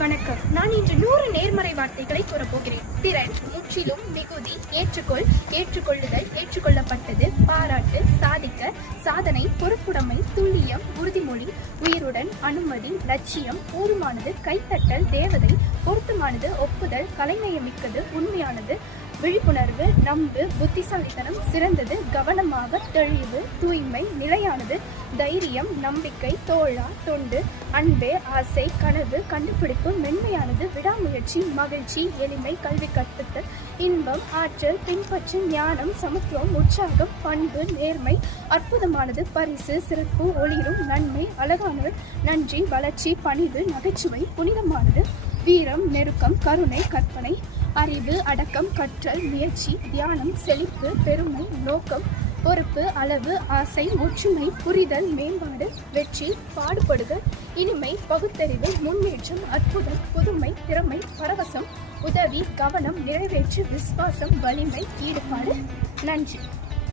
வணக்கம். நான் இன்று 100 நேர்மறை வார்த்தைகளை கூறப்போகிறேன். திறன், முற்றிலும், மிகுதி, ஏற்றுக்கொள், ஏற்றுக்கொள்ளுதல், ஏற்றுக்கொள்ளப்பட்டது, பாராட்டு, சாதிக்க, சாதனை, பொறுப்புடைமை, துல்லியம், உறுதிமொழி, உயிருடன், அனுமதி, லட்சியம், போதுமானது, கைத்தட்டல், தேவதை, பொருத்தமானது, ஒப்புதல், கலைநயமிக்கது, உண்மையானது, விழிப்புணர்வு, நம்பு, புத்திசாலித்தனம், சிறந்தது, கவனமாக, தெளிவு, தூய்மை, நிலையானது, தைரியம், நம்பிக்கை, தோழா, தொண்டு, அன்பே, ஆசை, கனவு, கண்டுபிடிப்பு, மென்மையானது, விடாமுயற்சி, மகிழ்ச்சி, எளிமை, கல்வி கற்பித்தல், இன்பம், ஆற்றல், பின்பற்று, ஞானம், சமத்துவம், உற்சாகம், பண்பு, நேர்மை, அற்புதமானது, பரிசு, சிறப்பு, ஒளிரும், நன்மை, அழகானது, நன்றி, வளர்ச்சி, பணிவு, நகைச்சுவை, புனிதமானது, வீரம், நெருக்கம், கருணை, கற்பனை, அறிவு, அடக்கம், கற்றல், முயற்சி, தியானம், செழிப்பு, பெருமை, நோக்கம், பொறுப்பு, அளவு, ஆசை, ஒற்றுமை, புரிதல், மேம்பாடு, வெற்றி, பாடுபடுதல், இனிமை, பகுத்தறிவு, முன்னேற்றம், அற்புதம், புதுமை, திறமை, பரவசம், உதவி, கவனம், நிறைவேற்று, விசுவாசம், வலிமை, ஈடுபாடு. நன்றி.